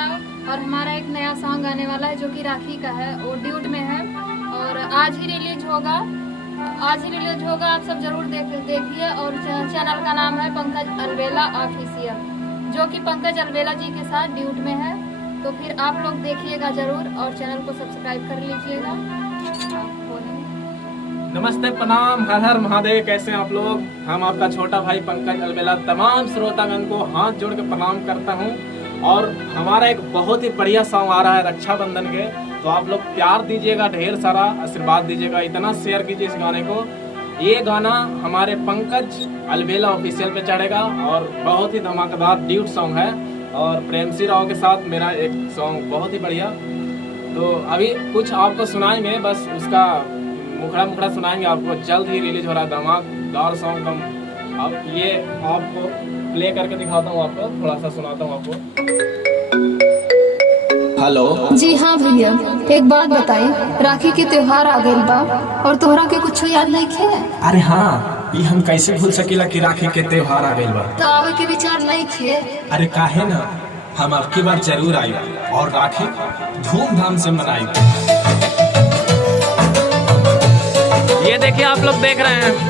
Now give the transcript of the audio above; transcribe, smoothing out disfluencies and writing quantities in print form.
आओ। और हमारा एक नया सॉन्ग आने वाला है जो कि राखी का है, वो ड्यूट में है और आज ही रिलीज होगा। आप सब जरूर देखिए। और चैनल का नाम है पंकज अलबेला ऑफिशियल, जो कि पंकज अलबेला जी के साथ ड्यूट में है। तो फिर आप लोग देखिएगा जरूर और चैनल को सब्सक्राइब कर लीजिएगा। नमस्ते, प्रणाम, हर हर महादेव। कैसे हैं आप लोग? हम आपका छोटा भाई पंकज अलबेला तमाम श्रोतागण को हाथ जोड़ के प्रणाम करता हूं। और हमारा एक बहुत ही बढ़िया सॉन्ग आ रहा है रक्षाबंधन के, तो आप लोग प्यार दीजिएगा, ढेर सारा आशीर्वाद दीजिएगा, इतना शेयर कीजिए इस गाने को। ये गाना हमारे पंकज अलबेला ऑफिशियल पे चढ़ेगा और बहुत ही धमाकेदार ड्यूट सॉन्ग है। और प्रेमसी राव के साथ मेरा एक सॉन्ग बहुत ही बढ़िया। तो अभी कुछ आपको सुनाएंगे, बस उसका मुखड़ा सुनाएंगे आपको। जल्द ही रिलीज हो रहा है धमाकेदार सॉन्ग। अब ये आपको प्ले करके दिखाता हूँ, आपको थोड़ा सा सुनाता हूँ आपको। हेलो जी हाँ भैया, एक बात बताई, राखी के त्योहार आ गइल बा और तोहरा के कुछ याद नहीं खे? अरे हाँ, ये हम कैसे भूल सकीला कि राखी के त्योहार आ गइल बा। तो आवे के विचार नहीं खे? अरे काहे ना, हम आपकी बार जरूर आई और राखी धूमधाम से मनाई। ये देखिए, आप लोग देख रहे हैं